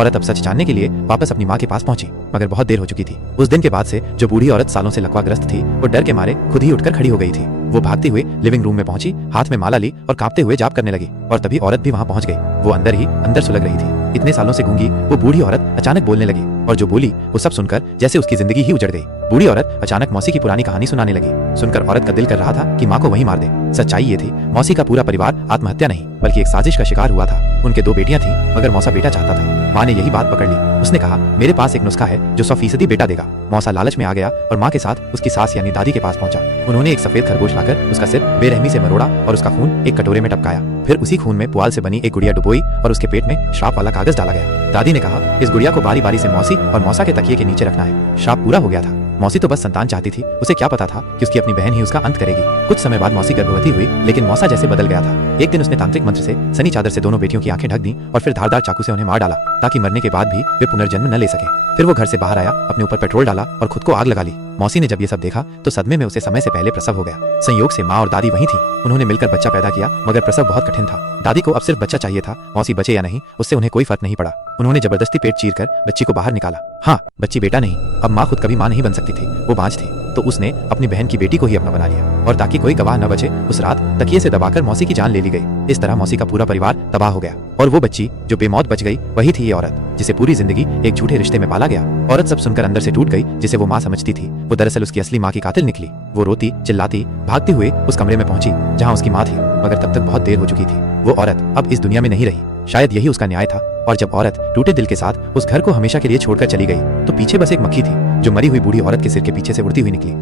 औरत अब सच जानने के लिए वापस अपनी माँ के पास पहुंची, मगर बहुत देर हो चुकी थी। उस दिन के बाद से जो बूढ़ी औरत सालों से लकवाग्रस्त थी, वो डर के मारे खुद ही उठकर खड़ी हो गई थी। वो भागते हुए लिविंग रूम में पहुंची, हाथ में माला ली और कांपते हुए जाप करने लगी। और तभी औरत भी वहां पहुंच गई। वो अंदर ही अंदर सुलग रही थी। इतने सालों से गूंगी वो बूढ़ी औरत अचानक बोलने लगी, और जो बोली वो सब सुनकर जैसे उसकी जिंदगी ही उजड़ गई। बूढ़ी औरत अचानक मौसी की पुरानी कहानी सुनाने लगी। सुनकर औरत का दिल कर रहा था कि माँ को वहीं मार दे। सच्चाई ये थी, मौसी का पूरा परिवार आत्महत्या नहीं बल्कि एक साजिश का शिकार हुआ था। उनके 2 बेटियां थीं, मगर मौसा बेटा चाहता था। माँ ने यही बात पकड़ ली। उसने कहा, मेरे पास एक नुस्खा है जो 100% बेटा देगा। मौसा लालच में आ गया और माँ के साथ उसकी सास यानी दादी के पास पहुंचा। उन्होंने एक सफेद खरगोश लाकर उसका सिर बेरहमी से मरोड़ा और उसका खून एक कटोरे में टपकाया। फिर उसी खून में पुआल से बनी एक गुड़िया डुबोई और उसके पेट में श्राप वाला कागज डाला गया। दादी ने कहा, इस गुड़िया को बारी बारी से मौसी और मौसा के तकिए के नीचे रखना है। श्राप पूरा हो गया था। मौसी तो बस संतान चाहती थी, उसे क्या पता था कि उसकी अपनी बहन ही उसका अंत करेगी। कुछ समय बाद मौसी गर्भवती हुई, लेकिन मौसा जैसे बदल गया था। एक दिन उसने तांत्रिक मंत्र से सनी चादर से दोनों बेटियों की आंखें ढक दी और फिर धारदार चाकू से उन्हें मार डाला, ताकि मरने के बाद भी वे पुनर्जन्म न ले सके। फिर वो घर से बाहर आया, अपने ऊपर पेट्रोल डाला और खुद को आग लगा ली। मौसी ने जब ये सब देखा तो सदमे में उसे समय से पहले प्रसव हो गया। संयोग से माँ और दादी वहीं थी। उन्होंने मिलकर बच्चा पैदा किया, मगर प्रसव बहुत कठिन था। दादी को अब सिर्फ बच्चा चाहिए था। मौसी बचे या नहीं उससे उन्हें कोई फर्क नहीं पड़ा। उन्होंने जबरदस्ती पेट चीरकर बच्ची को बाहर निकाला। हाँ, बच्ची बेटा नहीं। अब माँ खुद कभी माँ नहीं बन सकती थी, वो बांझ थी। तो उसने अपनी बहन की बेटी को ही अपना बना लिया, और ताकि कोई गवाह न बचे उस रात तकिए से दबाकर मौसी की जान ले ली गई। इस तरह मौसी का पूरा परिवार तबाह हो गया। और वो बच्ची जो बेमौत बच गई वही थी ये औरत, जिसे पूरी जिंदगी एक झूठे रिश्ते में पाला गया। औरत सब सुनकर अंदर से टूट गई। जिसे वो माँ समझती थी, वो दरअसल उसकी असली माँ की कातिल निकली। वो रोती चिल्लाती भागती हुए उस कमरे में पहुंची जहाँ उसकी माँ थी, मगर तब तक बहुत देर हो चुकी थी। वो औरत अब इस दुनिया में नहीं रही। शायद यही उसका न्याय था। और जब औरत टूटे दिल के साथ उस घर को हमेशा के लिए छोड़कर चली गई, तो पीछे बस एक मक्खी थी जो मरी हुई बूढ़ी औरत के सिर के पीछे से उड़ती हुई निकली।